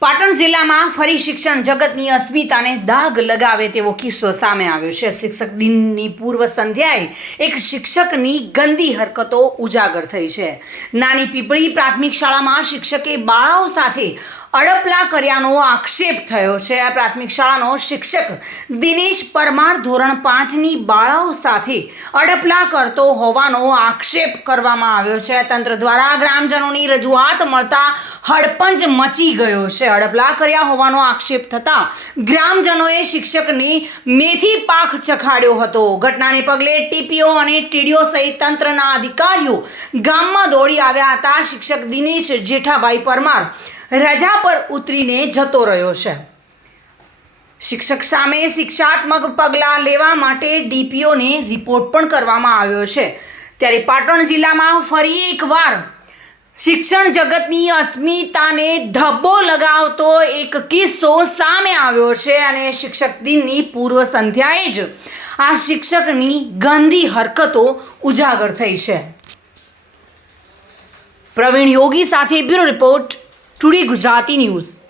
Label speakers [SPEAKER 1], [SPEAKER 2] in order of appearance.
[SPEAKER 1] પાટણ જિલ્લામાં ફરી શિક્ષણ જગતની અસ્મિતાને દાગ લગાવે તેવો કિસ્સો સામે આવ્યો છે. શિક્ષક દિનની પૂર્વ સંધ્યાએ એક શિક્ષકની ગંદી હરકતો ઉજાગર થઈ છે. નાની પીપળી પ્રાથમિક શાળામાં શિક્ષકે બાળાઓ સાથે અડપલા કર્યાનો આક્ષેપ થયો છે. આ પ્રાથમિક શાળાનો શિક્ષક દિનેશ પરમાર ધોરણ પાંચની બાળાઓ સાથે અડપલા કરતો હોવાનો આક્ષેપ કરવામાં આવ્યો છે. તંત્ર દ્વારા ગ્રામજનોની રજૂઆત મળતા હડપંચ મચી ગયો છે. હડપલા કર્યા હોવાનો આક્ષેપ થતા ગ્રામજનોએ શિક્ષકની મેથી પાક ચખાડ્યો હતો. ઘટનાને પગલે ટીપીઓ અને ટીડીઓ સહિત તંત્રના અધિકારીઓ ગામમાં દોડી આવ્યા હતા. શિક્ષક દિનેશ જેઠાભાઈ પરમાર રજા પર ઉતરીને જતો રહ્યો છે. શિક્ષક સામે શિક્ષાત્મક પગલાં લેવા માટે ડીપીઓને રિપોર્ટ પણ કરવામાં આવ્યો છે. ત્યારે પાટણ જિલ્લામાં ફરી એકવાર શિક્ષણ જગતની અસ્મિતાને ધબ્બો લગાવતો એક કિસ્સો સામે આવ્યો છે અને શિક્ષક દિનની પૂર્વ સંધ્યાએ જ આ શિક્ષકની ગંદી હરકતો ઉજાગર થઈ છે. પ્રવીણ યોગી સાથે bureau report today Gujarati news.